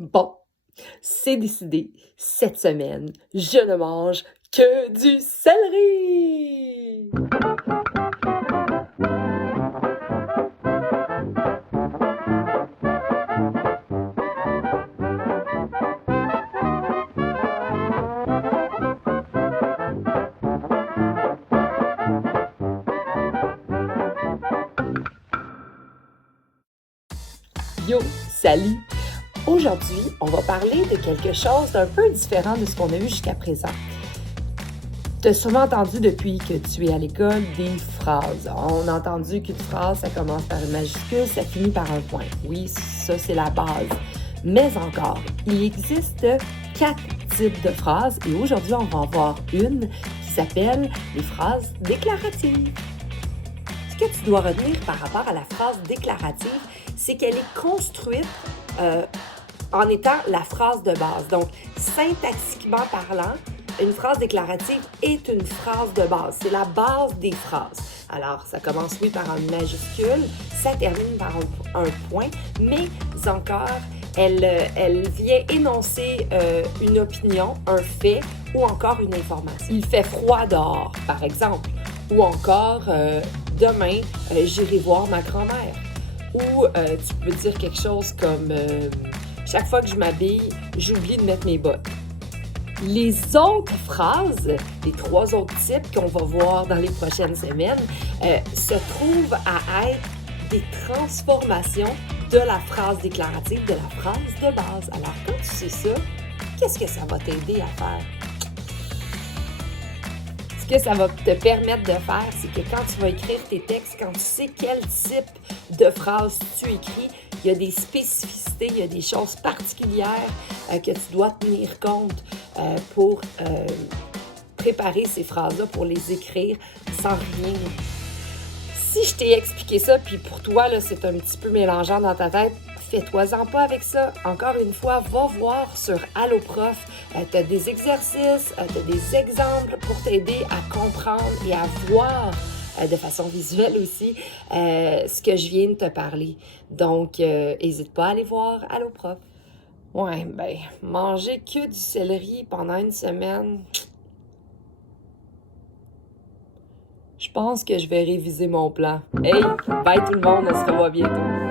Bon, c'est décidé. Cette semaine, je ne mange que du céleri! Yo, salut! Aujourd'hui, on va parler de quelque chose d'un peu différent de ce qu'on a vu jusqu'à présent. Tu as sûrement entendu depuis que tu es à l'école des phrases. On a entendu qu'une phrase, ça commence par une majuscule, ça finit par un point. Oui, ça c'est la base. Mais encore, il existe 4 types de phrases et aujourd'hui, on va en voir une qui s'appelle les phrases déclaratives. Ce que tu dois retenir par rapport à la phrase déclarative, c'est qu'elle est construite en étant la phrase de base. Donc, syntaxiquement parlant, une phrase déclarative est une phrase de base. C'est la base des phrases. Alors, ça commence, oui, par une majuscule, ça termine par un point, mais encore, elle vient énoncer une opinion, un fait ou encore une information. Il fait froid dehors, par exemple, ou encore, demain, j'irai voir ma grand-mère. Ou tu peux dire quelque chose comme chaque fois que je m'habille, j'oublie de mettre mes bottes. Les autres phrases, les 3 autres types qu'on va voir dans les prochaines semaines, se trouvent à être des transformations de la phrase déclarative, de la phrase de base. Alors, quand tu sais ça, qu'est-ce que ça va t'aider à faire? Ce que ça va te permettre de faire, c'est que quand tu vas écrire tes textes, quand tu sais quel type de phrase tu écris, il y a des spécificités, il y a des choses particulières que tu dois tenir compte pour préparer ces phrases-là, pour les écrire sans rien. Si je t'ai expliqué ça, puis pour toi, là, c'est un petit peu mélangeant dans ta tête, fais-toi-en pas avec ça. Encore une fois, va voir sur Allo Prof. Tu as des exercices, tu as des exemples pour t'aider à comprendre et à voir de façon visuelle aussi ce que je viens de te parler. Donc, n'hésite pas à aller voir Allo Prof. Ouais, ben, manger que du céleri pendant une semaine, je pense que je vais réviser mon plan. Hey, bye tout le monde, on se revoit bientôt.